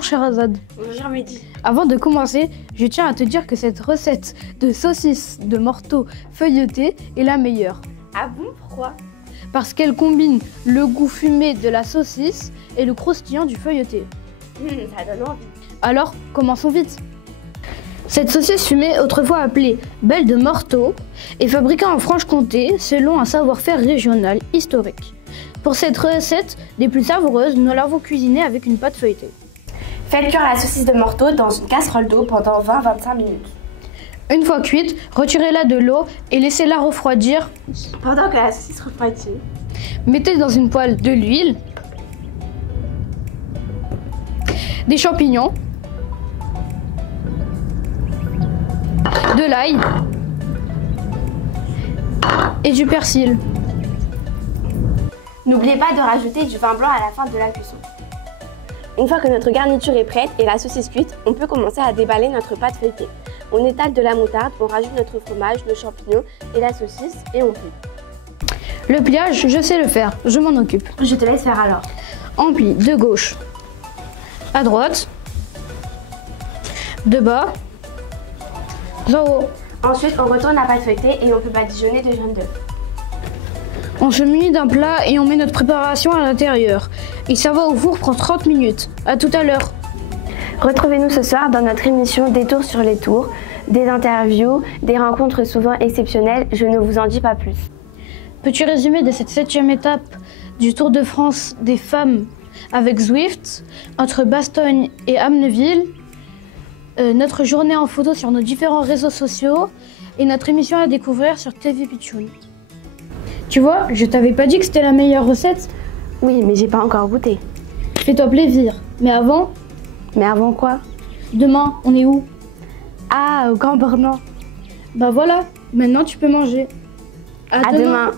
Bonjour Sherazade. Bonjour Mehdi. Avant de commencer, je tiens à te dire que cette recette de saucisse de morteau feuilletée est la meilleure. Ah bon, pourquoi? Parce qu'elle combine le goût fumé de la saucisse et le croustillant du feuilleté. Ça donne envie. Alors, commençons vite. Cette saucisse fumée, autrefois appelée belle de morteau, est fabriquée en Franche-Comté selon un savoir-faire régional historique. Pour cette recette des plus savoureuses, nous l'avons cuisinée avec une pâte feuilletée. Faites cuire la saucisse de morteau dans une casserole d'eau pendant 20-25 minutes. Une fois cuite, retirez-la de l'eau et laissez-la refroidir. Pendant que la saucisse refroidit, Mettez dans une poêle de l'huile, des champignons, de l'ail et du persil. n'oubliez pas de rajouter du vin blanc à la fin de la cuisson. Une fois que notre garniture est prête et la saucisse cuite, on peut commencer à déballer notre pâte feuilletée. On étale de la moutarde, on rajoute notre fromage, nos champignons et la saucisse et on plie. Le pliage, je sais le faire, je m'en occupe. Je te laisse faire alors. On plie de gauche à droite, de bas en haut. Ensuite, on retourne la pâte feuilletée et on peut badigeonner de jaune d'œuf. On se munit d'un plat et on met notre préparation à l'intérieur. Il s'envoie au four prend 30 minutes. À tout à l'heure. Retrouvez-nous ce soir dans notre émission Détour sur les tours, des interviews, des rencontres souvent exceptionnelles, je ne vous en dis pas plus. Petit résumé de cette 7e étape du Tour de France des femmes avec Zwift, entre Bastogne et Amneville, notre journée en photo sur nos différents réseaux sociaux et notre émission à découvrir sur TV Pitchoun. Tu vois, je t'avais pas dit que c'était la meilleure recette. Oui, mais j'ai pas encore goûté. Fais-toi plaisir. Mais avant, Mais avant quoi? demain, on est où? Ah, au Grand Bornand. Bah voilà, maintenant tu peux manger. À demain.